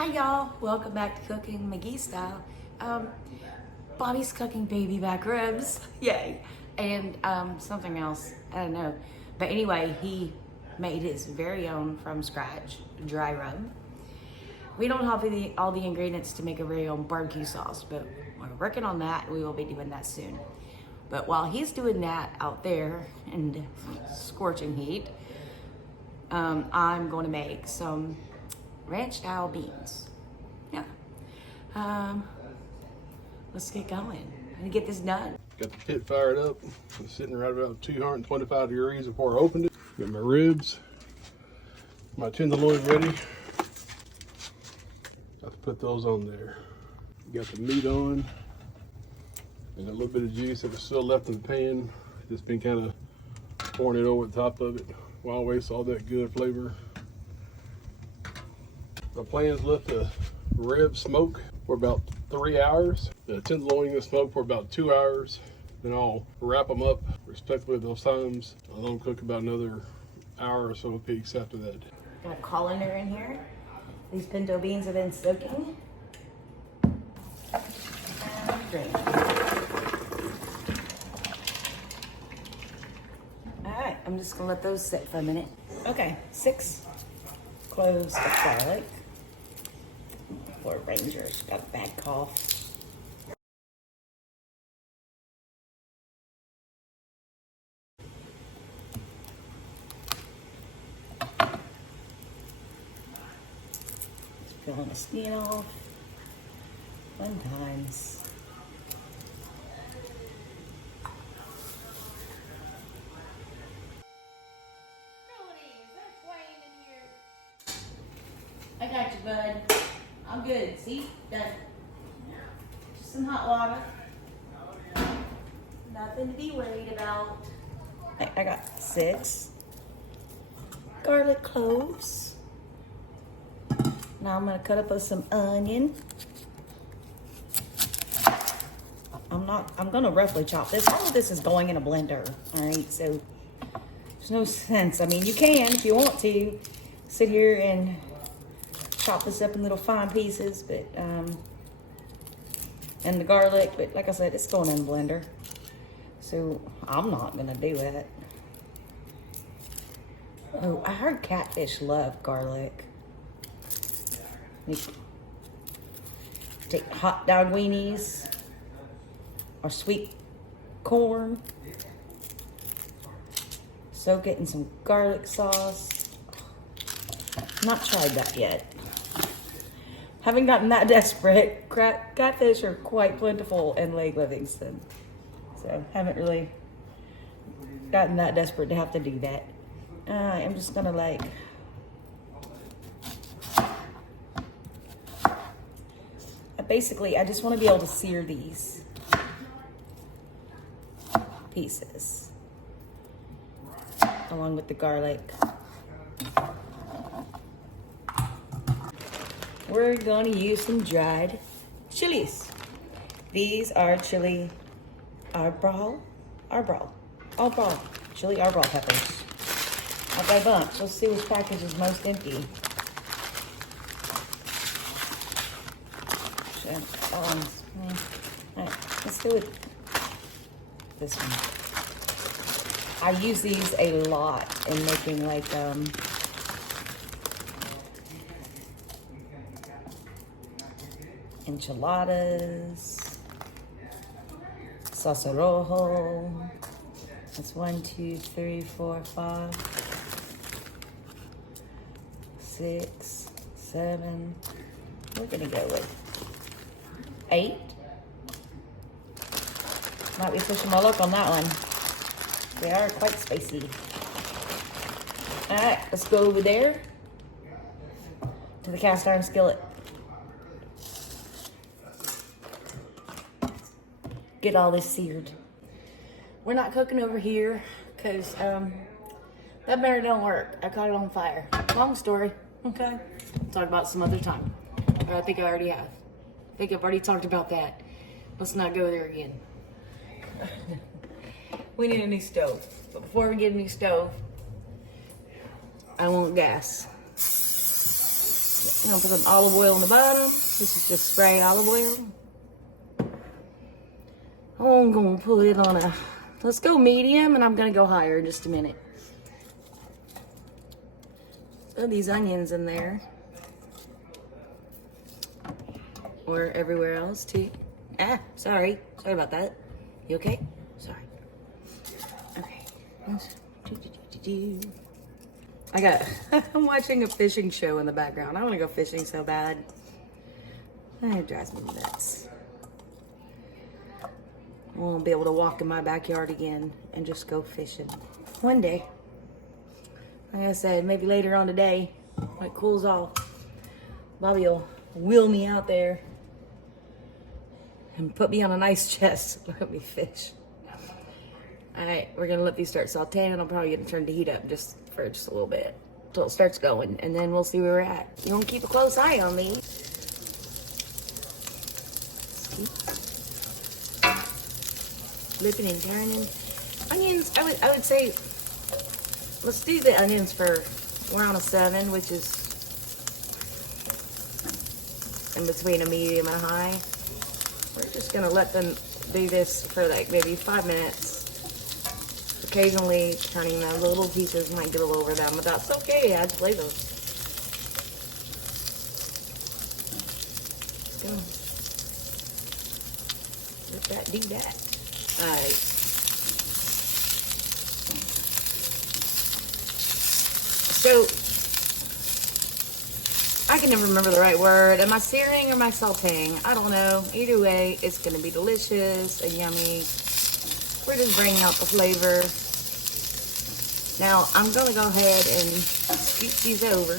Hi y'all, welcome back to Cooking McGee Style. Bobby's cooking baby back ribs, yay. And something else, I don't know. But anyway, he made his very own from scratch dry rub. We don't have all the ingredients to make a very own barbecue sauce, but we're working on that. We will be doing that soon. But while he's doing that out there in the scorching heat, I'm going to make some ranch style beans. Yeah. Let's get going and get this done. Got the pit fired up. It's sitting right about 225 degrees before I opened it. Got my ribs, my tenderloin ready. Got to put those on there. Got the meat on and a little bit of juice that was still left in the pan. Just been kind of pouring it over the top of it. Wild waste all that good flavor. My plan is let the ribs smoke for about 3 hours. The tenderloin will smoke for about 2 hours. Then I'll wrap them up respectively those times. I'll let them cook about another hour or so apiece after that. Got a colander in here. These pinto beans have been soaking. And drain. Alright, I'm just gonna let those sit for a minute. Okay, 6 cloves of garlic. Poor Ranger's got a bad cough. Just peeling the skin off. Fun times. I got you, bud. I'm good. See? Done. Just some hot water. Nothing to be worried about. I got 6 garlic cloves. Now I'm gonna cut up some onion. I'm gonna roughly chop this. All of this is going in a blender. All right, so there's no sense. I mean, you can if you want to sit here and chop this up in little fine pieces, but and the garlic, but like I said, it's going in the blender, so I'm not gonna do it. Oh, I heard catfish love garlic. Take hot dog weenies or sweet corn, soak it in some garlic sauce. Not tried that yet. Haven't gotten that desperate. Catfish are quite plentiful in Lake Livingston, so haven't really gotten that desperate to have to do that. I'm just gonna like basically I just want to be able to sear these pieces along with the garlic. We're going to use some dried chilies. These are chili arbol chili arbol peppers. I'll buy a bunch. Let's see which package is most empty. Alright, let's do it. This one. I use these a lot in making like enchiladas, salsa rojo. That's 1, 2, 3, 4, 5, 6, 7. We're gonna go with 8. Might be pushing my luck on that one. They are quite spicy. All right, let's go over there to the cast iron skillet. Get all this seared. We're not cooking over here because that burner don't work. I caught it on fire. Long story, okay? Talk about some other time. Or I think I already have. I think I've already talked about that. Let's not go there again. We need a new stove. But before we get a new stove, I want gas. I'm gonna put some olive oil on the bottom. This is just spray olive oil. I'm gonna put it on a, let's go medium, and I'm gonna go higher in just a minute. Throw these onions in there. Or everywhere else too. Sorry about that. You okay? Sorry. Okay. I'm watching a fishing show in the background. I want to go fishing so bad. It drives me nuts. I won't be able to walk in my backyard again and just go fishing. One day. Like I said, maybe later on today, when it cools off, Bobby will wheel me out there and put me on an ice chest and let me fish. Alright, we're gonna let these start sauteing, and I'm probably gonna turn the heat up just a little bit until it starts going, and then we'll see where we're at. You want to keep a close eye on these. Keep flipping and turning. Onions, I would say, let's do the onions for, we're on a 7, which is in between a medium and a high. We're just gonna let them do this for like maybe 5 minutes. Occasionally turning them, little pieces might get a little over them, but that's okay, adds flavor. Let's go. Let that do that. Alright. So, I can never remember the right word. Am I searing or am I sauteing? I don't know. Either way, it's going to be delicious and yummy. We're just bringing out the flavor. Now, I'm going to go ahead and scoop these over.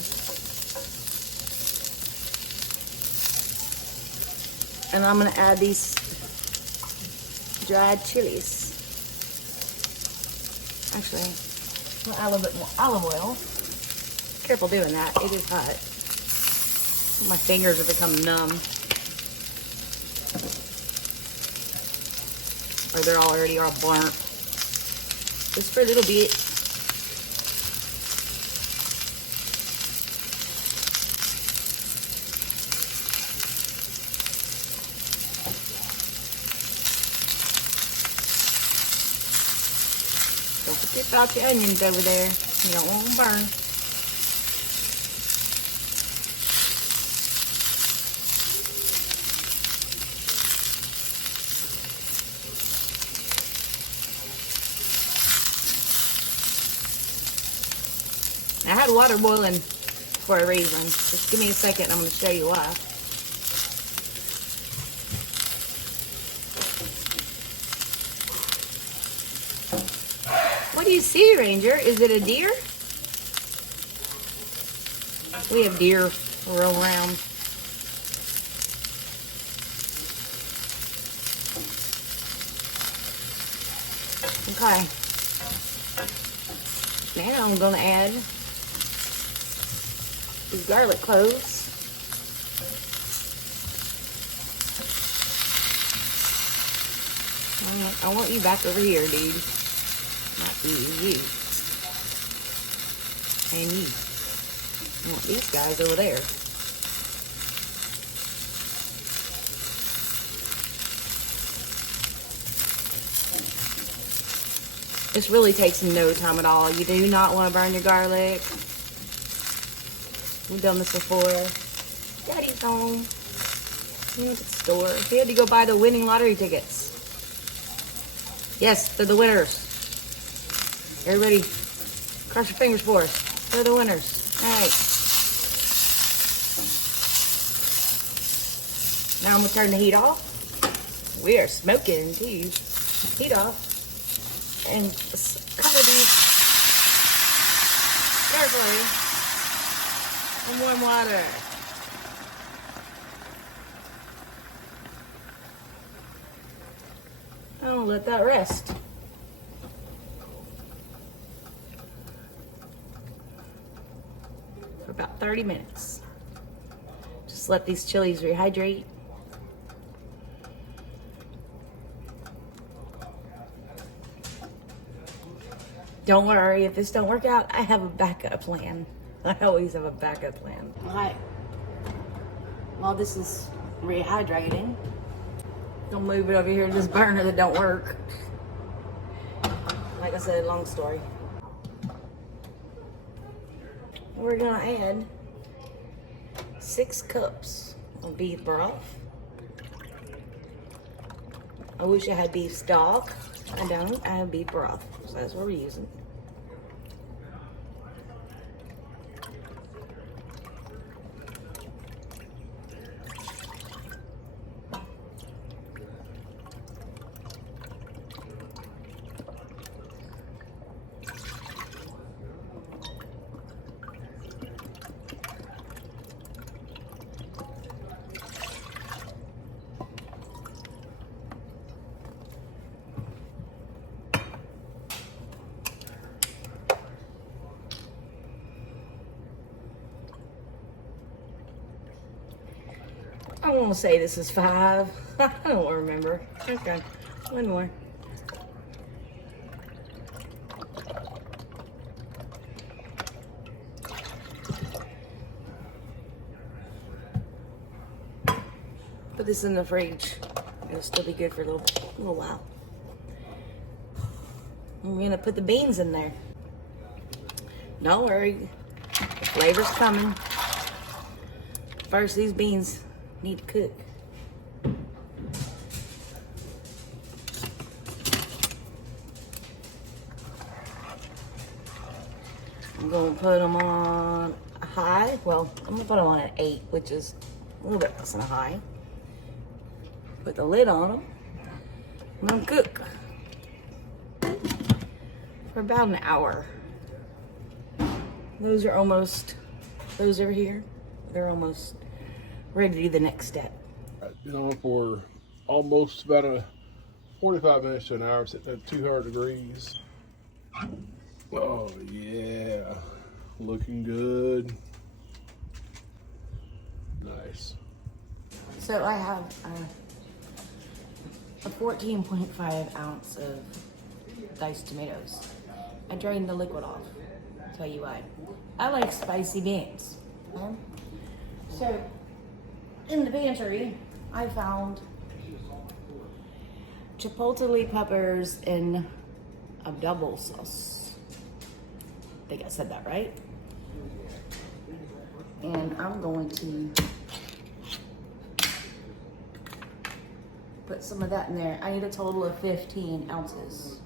And I'm going to add these dried chilies. Actually, I'll add a little bit more olive oil. Careful doing that. It is hot. My fingers have become numb. Or they're already all burnt. Just for a little bit. Don't forget about the onions over there. You don't want them burned. I had water boiling for a reason. Just give me a second and I'm going to show you why. What do you see, Ranger? Is it a deer? We have deer roam around. Okay. Now I'm going to add these garlic cloves. I want you back over here, dude. Not you. And you. I want these guys over there. This really takes no time at all. You do not want to burn your garlic. We've done this before. Daddy's home. He went to the store. He had to go buy the winning lottery tickets. Yes, they're the winners. Everybody, cross your fingers for us. They're the winners. All right. Now I'm going to turn the heat off. We are smoking too. Heat off. And cover these carefully in warm water. I'll let that rest. For about 30 minutes. Just let these chilies rehydrate. Don't worry, if this don't work out, I have a backup plan. I always have a backup plan. All right, while this is rehydrating. Don't move it over here to this burner that don't work. Like I said, long story. We're gonna add 6 cups of beef broth. I wish I had beef stock. I don't. I have beef broth, so that's what we're using. I want to say this is 5. I don't remember. Okay, one more. Put this in the fridge. It'll still be good for a little while. And we're gonna put the beans in there. Don't worry, the flavor's coming. First, these beans need to cook. I'm gonna put them on a high. Well, I'm gonna put them on an 8, which is a little bit less than a high. Put the lid on them. I'm gonna cook for about an hour. Those over here, they're almost ready to do the next step. Been on for almost about 45 minutes to an hour, sitting at 200 degrees. Oh yeah, looking good. Nice. So I have a 14.5 ounce of diced tomatoes. I drained the liquid off. I'll tell you why. I like spicy beans. Okay? So in the pantry, I found chipotle peppers in a double sauce. I think I said that right. And I'm going to put some of that in there. I need a total of 15 ounces.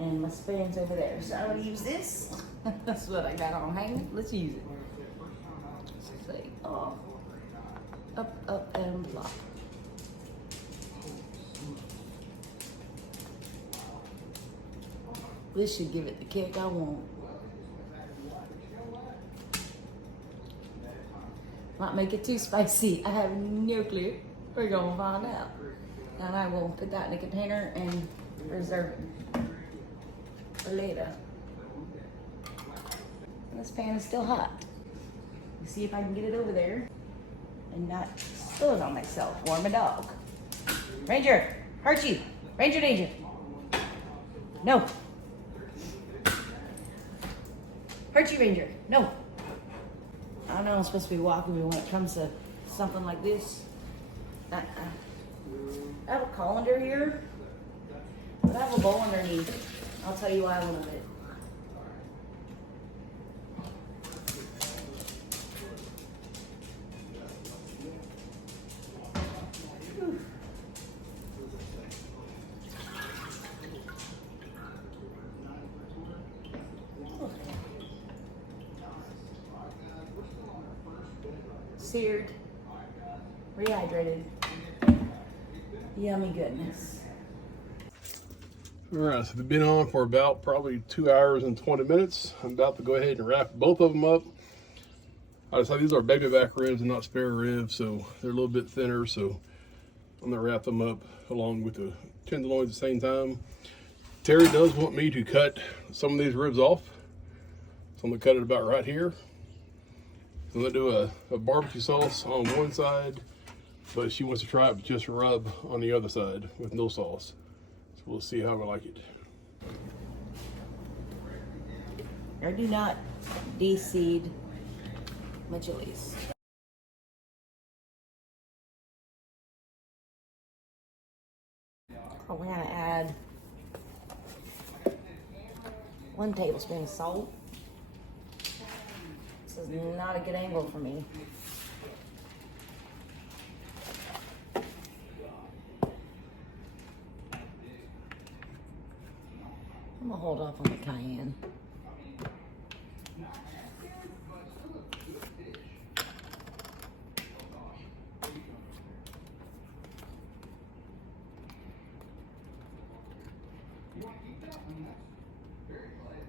And my spoon's over there. So I'm gonna use this. That's what I got on hanging. Let's use it. Say, oh. Up, up, and flop. This should give it the kick I want. Might make it too spicy. I have no clue. We're gonna find out. And I will put that in a container and reserve it for later. And this pan is still hot. Let's see if I can get it over there and not spill it on myself or my dog. Ranger, Archie, Ranger danger. No. Archie Ranger, no. I know I'm supposed to be walking when it comes to something like this. I have a colander here, but I have a bowl underneath. I'll tell you why in a little bit. Seared, rehydrated, yummy goodness. All right, so they've been on for about probably 2 hours and 20 minutes. I'm about to go ahead and wrap both of them up. I decided these are baby back ribs and not spare ribs, so they're a little bit thinner, so I'm gonna wrap them up along with the tenderloins at the same time. Terry does want me to cut some of these ribs off, so I'm gonna cut it about right here. I'm gonna do a barbecue sauce on one side, but she wants to try it with just rub on the other side with no sauce. So we'll see how I like it. I do not de-seed my chilies. Oh, we're gonna add 1 tablespoon of salt. This is not a good angle for me. I'm gonna hold off on the cayenne.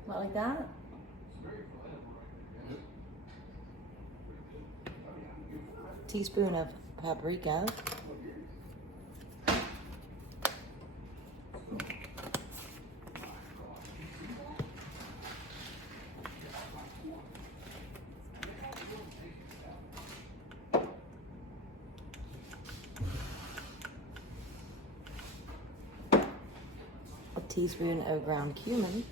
About like that? Teaspoon of paprika. A teaspoon of ground cumin.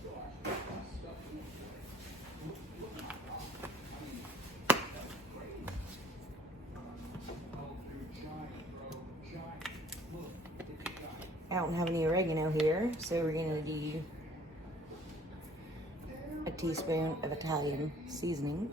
I don't have any oregano here, so we're gonna do a teaspoon of Italian seasoning.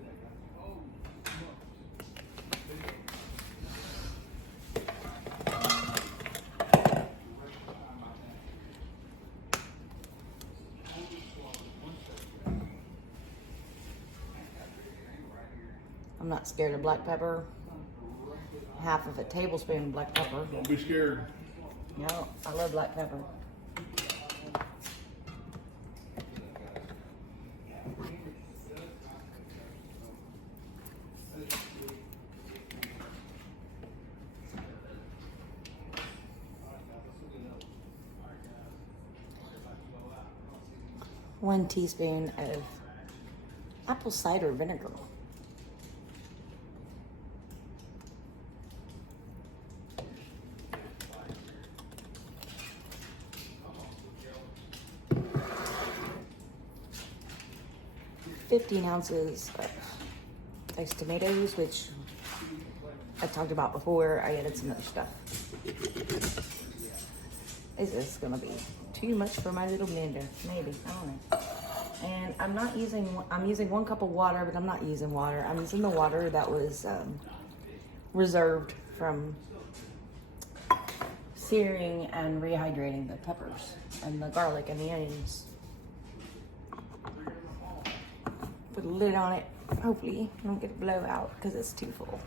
I'm not scared of black pepper. Half of a tablespoon of black pepper. Don't be scared. No, I love black pepper. One teaspoon of apple cider vinegar. $15 ounces of diced tomatoes, which I talked about before. I added some other stuff. Is this gonna be too much for my little blender? Maybe, I don't know. And I'm using 1 cup of water, but I'm not using water. I'm using the water that was reserved from searing and rehydrating the peppers and the garlic and the onions. Put a lid on it. Hopefully I don't get a blowout because it's too full.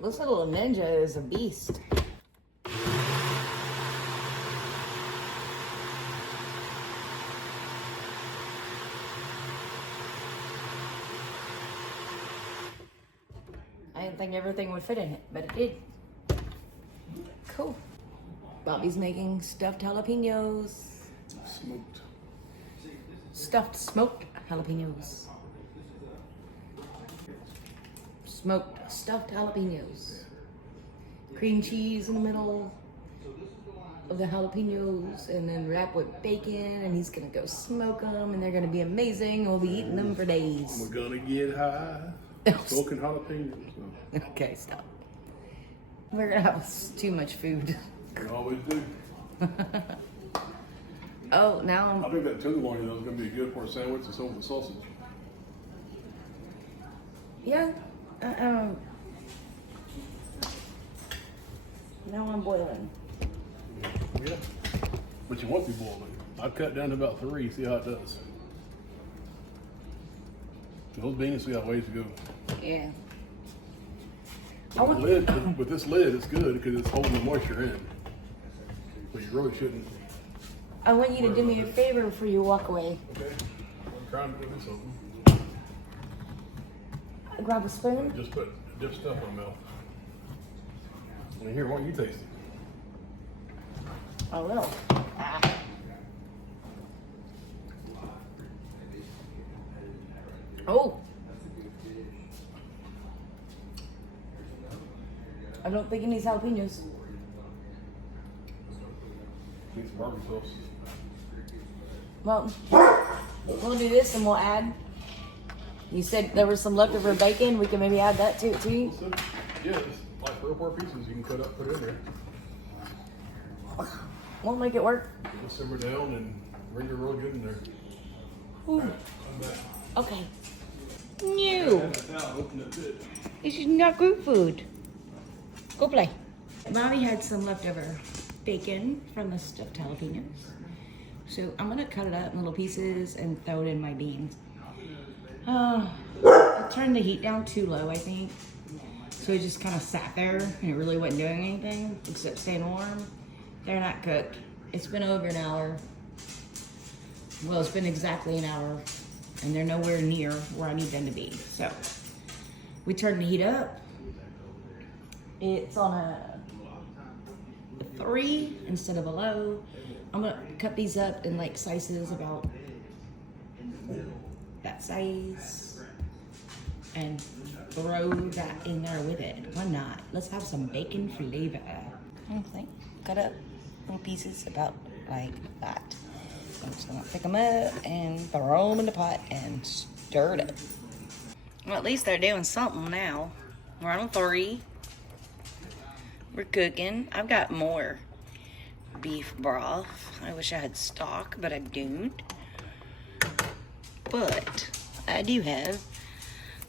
This little ninja is a beast. I didn't think everything would fit in it, but it did. Cool. Bobby's making stuffed jalapenos. Smoked. Stuffed smoked jalapenos. Smoked stuffed jalapenos. Cream cheese in the middle of the jalapenos, and then wrap with bacon, and he's gonna go smoke them, and they're gonna be amazing. We'll be eating them for days. We're gonna get high. Smoking jalapenos. So. Okay, stop. We're gonna have too much food. We always do. Oh, now I think that tenderloin though is gonna be good for a sandwich and so with the sausage. yeah. Now I'm boiling. Yeah. But you want to be boiling. I've cut down to about 3, see how it does. Those beans we got ways to go. Yeah. With this lid, it's good because it's holding the moisture in. But you really shouldn't. I want you to do me a favor before you walk away. Okay. I'm trying to do something. Grab a spoon. Just put dip stuff in my mouth. And here, why don't you taste it? I will. Oh. I don't think it needs jalapenos. Need some barbecue sauce. Well, we'll do this and we'll add. You said there was some leftover bacon. We can maybe add that to it too. So, yeah, it's like 3 or 4 pieces you can cut up, put in there. We'll make it work. Just simmer down and render real good in there. Ooh. Right, I'm back. Okay. New. Open the pit. This is not good food. Go play. Bobby had some leftover bacon from the stuffed jalapenos. So I'm gonna cut it up in little pieces and throw it in my beans. I turned the heat down too low, I think. So it just kind of sat there and it really wasn't doing anything except staying warm. They're not cooked. It's been over an hour. Well, it's been exactly an hour and they're nowhere near where I need them to be. So we turned the heat up. It's on a 3 instead of a low. I'm gonna cut these up in like slices about that size and throw that in there with it. Why not? Let's have some bacon flavor. I think cut up little pieces about like that. So I'm just gonna pick them up and throw them in the pot and stir it up. Well, at least they're doing something now. We're on 3. We're cooking. I've got more beef broth. I wish I had stock, but I don't. But I do have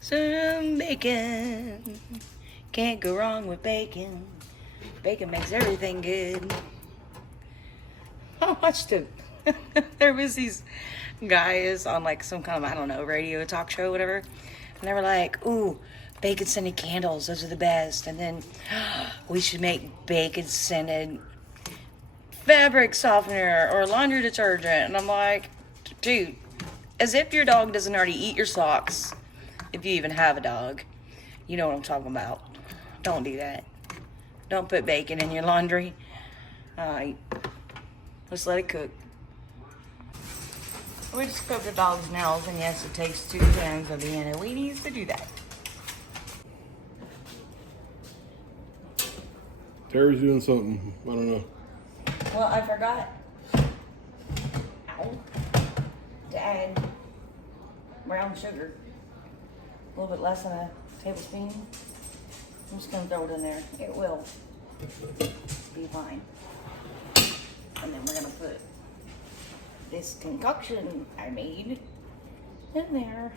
some bacon. Can't go wrong with bacon. Bacon makes everything good. I watched it. There was these guys on like some kind of, I don't know, radio talk show, whatever. And they were like, ooh, bacon scented candles, those are the best. And then we should make bacon scented fabric softener or laundry detergent. And I'm like, dude, as if your dog doesn't already eat your socks, if you even have a dog. You know what I'm talking about. Don't do that. Don't put bacon in your laundry. Alright, let's let it cook. We just cooked the dog's nails, and yes, it takes 2 cans of the we need to do that. Terry's doing something. I don't know. Well, I forgot to add brown sugar. A little bit less than a tablespoon. I'm just gonna throw it in there. It will be fine. And then we're gonna put this concoction I made in there.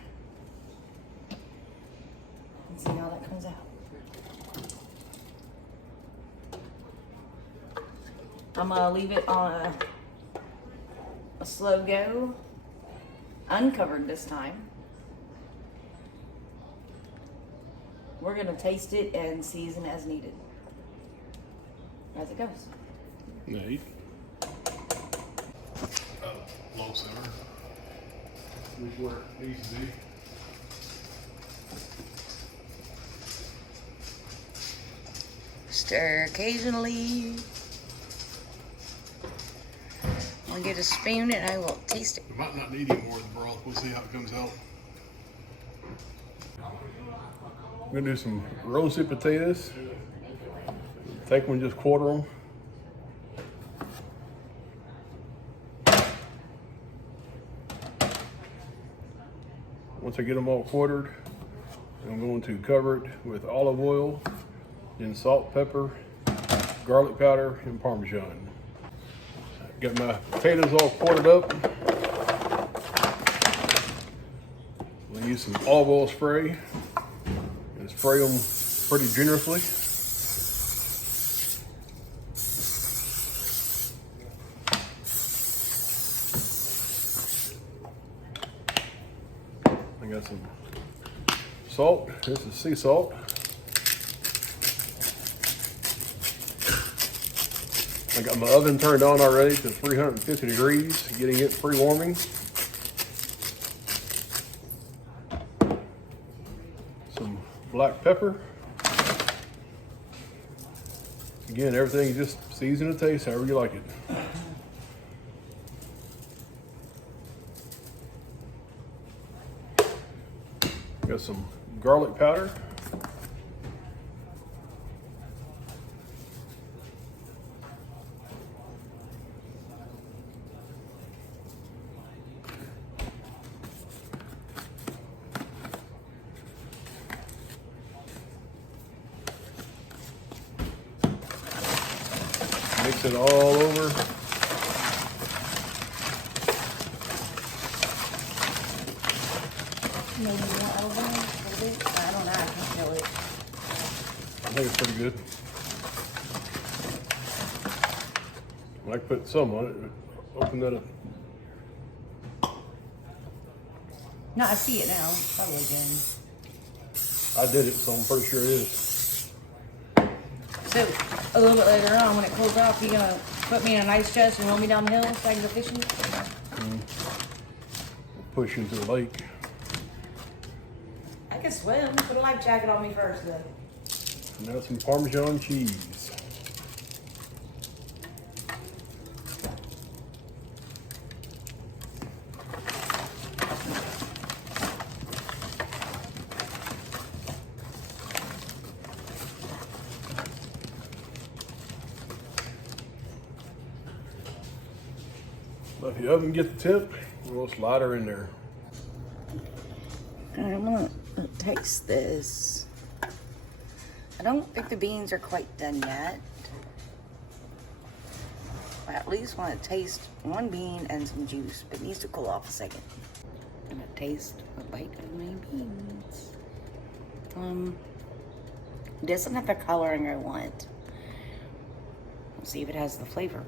And see how that comes out. I'm gonna leave it on a slow go, uncovered this time. We're gonna taste it and season as needed, as it goes. Neat. Low simmer. Which where it needs to be. Stir occasionally. I'll get a spoon and I will taste it. We might not need any more of the broth. We'll see how it comes out. We're gonna do some roasted potatoes. Take them and just quarter them. Once I get them all quartered, I'm going to cover it with olive oil, then salt, pepper, garlic powder, and Parmesan. Got my potatoes all quartered up. We'll use some olive oil spray and spray them pretty generously. I got some salt. This is sea salt. I got my oven turned on already to 350 degrees, getting it pre-warming. Some black pepper. Again, everything just season to taste, however you like it. Got some garlic powder. Mix it all over. Maybe more over a little bit. I don't know. I can't feel it. I think it's pretty good. I like to put some on it, but open that up. No, I see it now. It's probably good. I did it, so I'm pretty sure it is. So, a little bit later on, when it cools off, you gonna put me in an ice chest and roll me down the hill so I can go fishing? Push into the lake. I can swim. Put a life jacket on me first, though. Now some Parmesan cheese. But if you oven get the tip, we'll slide her in there. I'm gonna taste this. I don't think the beans are quite done yet. I at least want to taste one bean and some juice, but it needs to cool off a second. I'm gonna taste a bite of my beans. It doesn't have the coloring I want. Let's see if it has the flavor.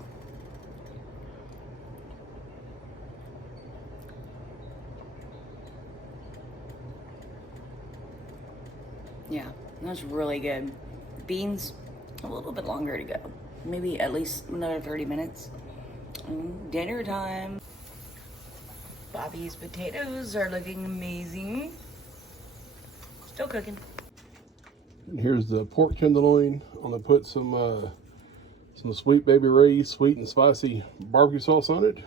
Yeah, that's really good. Beans, a little bit longer to go. Maybe at least another 30 minutes. Dinner time. Bobby's potatoes are looking amazing. Still cooking. And here's the pork tenderloin. I'm gonna put some Sweet Baby Ray's sweet and spicy barbecue sauce on it.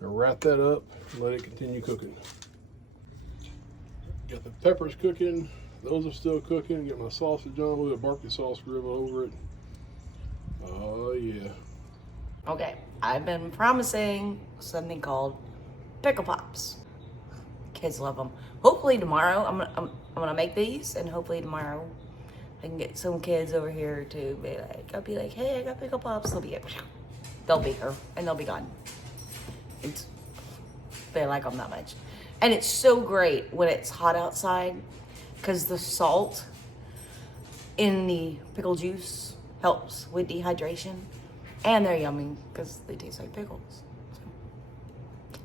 Wrap that up and let it continue cooking. Got the peppers cooking. Those are still cooking. Got my sausage on with a barbecue sauce dribbled over it. Oh yeah. Okay, I've been promising something called pickle pops. Kids love them. Hopefully tomorrow I'm gonna make these, and hopefully tomorrow I can get some kids over here to be like, I'll be like, hey, I got pickle pops. They'll be here, and they'll be gone. They like them that much. And it's so great when it's hot outside because the salt in the pickle juice helps with dehydration, and they're yummy because they taste like pickles.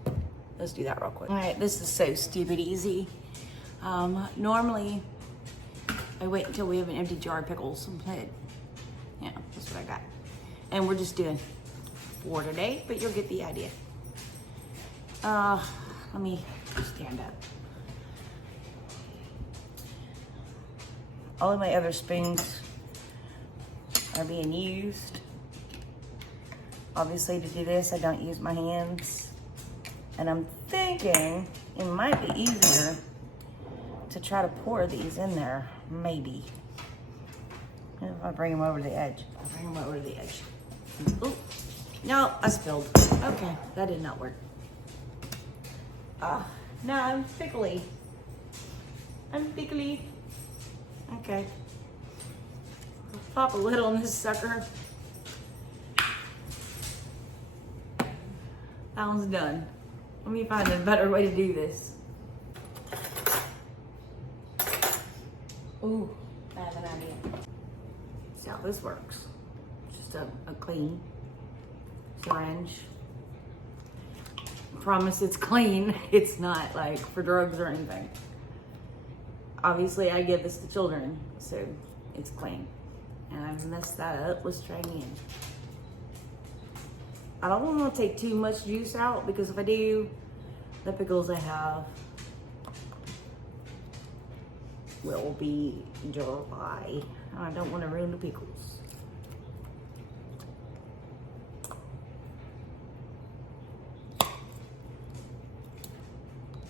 So, let's do that real quick. All right, this is so stupid easy. Normally I wait until we have an empty jar of pickles and put it. Yeah, that's what I got. And we're just doing 4 today, but you'll get the idea. Let me stand up. All of my other spoons are being used. Obviously, to do this, I don't use my hands. And I'm thinking it might be easier to try to pour these in there, maybe. If I bring them over to the edge. I'll bring them over to the edge. Ooh, no, I spilled. Okay, that did not work. No, I'm pickly. I'm pickly. Okay. I'll pop a lid on this sucker. That one's done. Let me find a better way to do this. Ooh, I have an idea. See how this works. Just a clean syringe. Promise it's clean. It's not like for drugs or anything. Obviously I give this to children, so it's clean. And I messed that up with straining. I don't want to take too much juice out because if I do, the pickles I have will be dry. I don't want to ruin the pickles.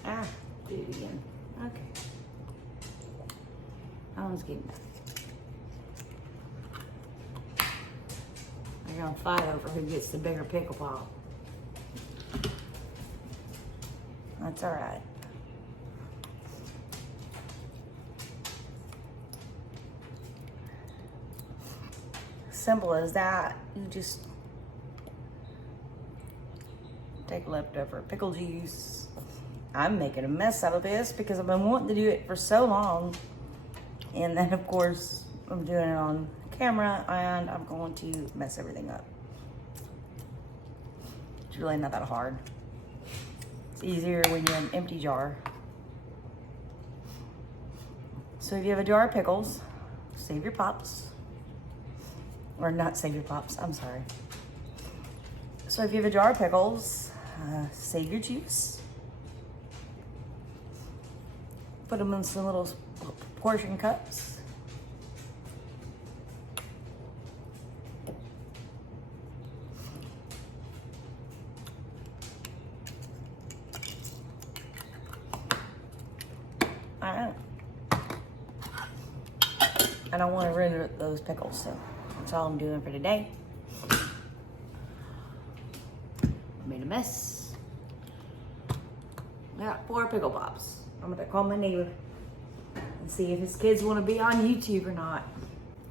Ah, do it again. Okay. That one's getting They're gonna fight over who gets the bigger pickle pop. That's all right. Simple as that. You just take leftover pickle juice. I'm making a mess out of this because I've been wanting to do it for so long. And then of course, I'm doing it on camera and I'm going to mess everything up. It's really not that hard. It's easier when you're in an empty jar. So if you have a jar of pickles, save your pops. Or not save your pops, I'm sorry. So if you have a jar of pickles, save your juice. Put them in some little portion cups. I don't want to ruin those pickles, so that's all I'm doing for today. Made a mess. Got 4 pickle pops. I'm gonna call my neighbor and see if his kids want to be on YouTube or not.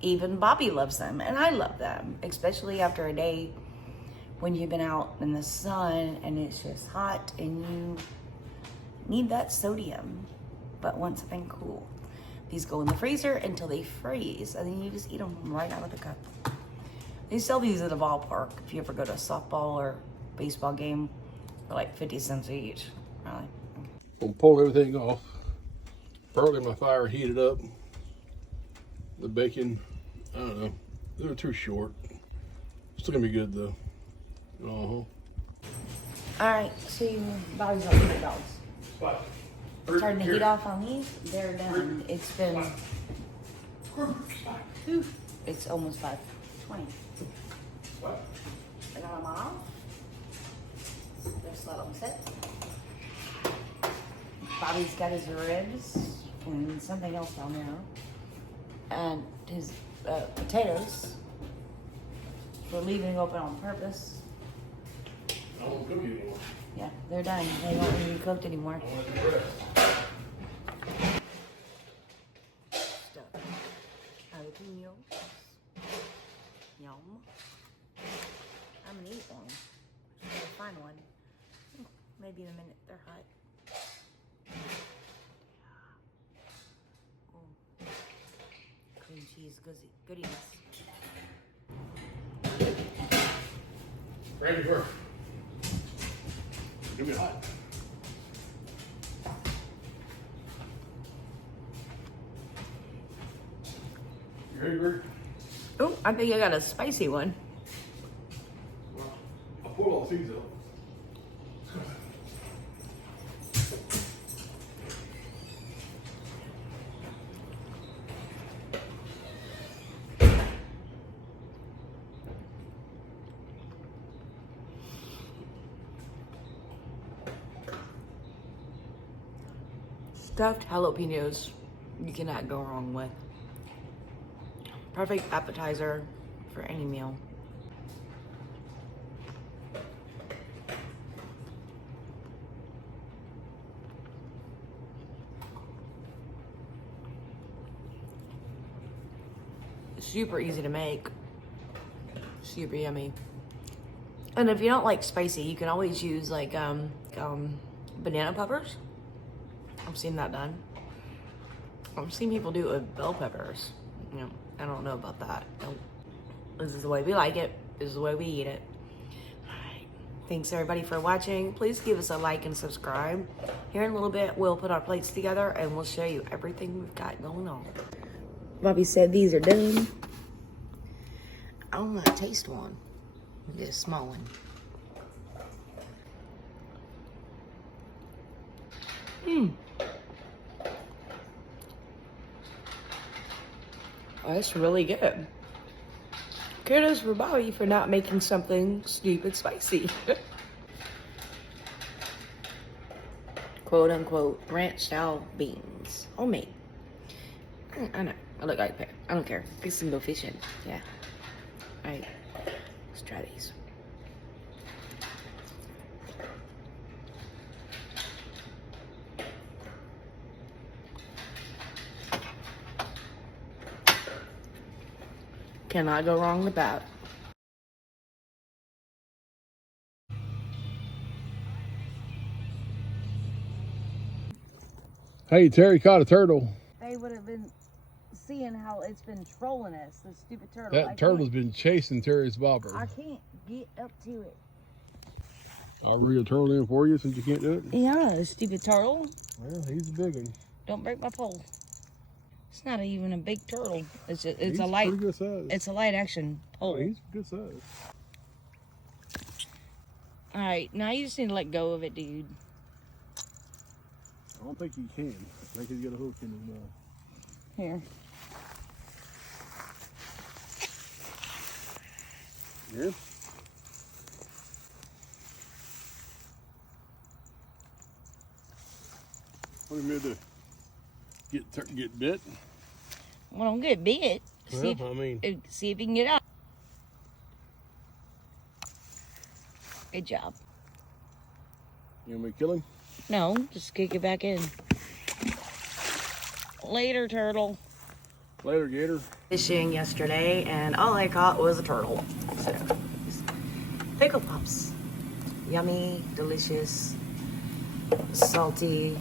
Even Bobby loves them, and I love them, especially after a day when you've been out in the sun and it's just hot and you need that sodium, but want something cool. These go in the freezer until they freeze, and then you just eat them right out of the cup. They sell these at a ballpark if you ever go to a softball or baseball game for like 50 cents each. Really. I'll pull everything off. Apparently my fire heated up. The bacon, I don't know, they were too short. Still gonna be good though. All right, so Bobby's on the dogs. What? Turn the heat off on these. They're done. It's been. It's almost 5:20. What? I got them off. Just let them sit. Bobby's got his ribs and something else down there, and his potatoes. We're leaving it open on purpose. I don't cook anymore. Yeah, they're done. They don't need to be cooked anymore. I want to do rest. Stuff. Jalapenos. Yum. I'm gonna eat one. Just gotta find one. Maybe in a minute. They're hot. Oh. Cream cheese goodies. Randy, where? Give me hot. You ready, Bert? Oh, I think I got a spicy one. Well, I'll pull all these out. Stuffed jalapenos, you cannot go wrong with. Perfect appetizer for any meal. Super easy to make. Super yummy. And if you don't like spicy, you can always use like banana peppers. I've seen that done. I've seen people do it with bell peppers. You know, I don't know about that. Nope. This is the way we like it. This is the way we eat it. Alright. Thanks everybody for watching. Please give us a like and subscribe. Here in a little bit, we'll put our plates together and we'll show you everything we've got going on. Bobby said these are done. I don't want to taste one. I'll get a small one. Oh, that's really good. Kudos for Bobby for not making something stupid spicy. Quote unquote ranch style beans. Homemade. I know. I look like that. I don't care. Fix and go fishing. Yeah. Alright. Let's try these. Cannot go wrong with that. Hey, Terry caught a turtle. They would have been seeing how it's been trolling us, the stupid turtle. That turtle's been chasing Terry's bobber. I can't get up to it. I'll reel a turtle in for you since you can't do it. Yeah, stupid turtle. Well, he's a big one. Don't break my pole. It's not even a big turtle. It's He's a light. pretty good size. It's a light action pole. Oh, he's good size. All right, now you just need to let go of it, dude. I don't think he can. I think he's got a hook in his mouth. Here. Here? What are you gonna do? Get bit? Well, don't get bit. Well, See if you can get out. Good job. You want me to kill him? No, just kick it back in. Later, turtle. Later, Gator. Fishing yesterday, and all I caught was a turtle. So, pickle pops. Yummy, delicious, salty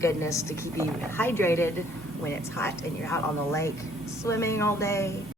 goodness to keep you hydrated when it's hot and you're out on the lake swimming all day.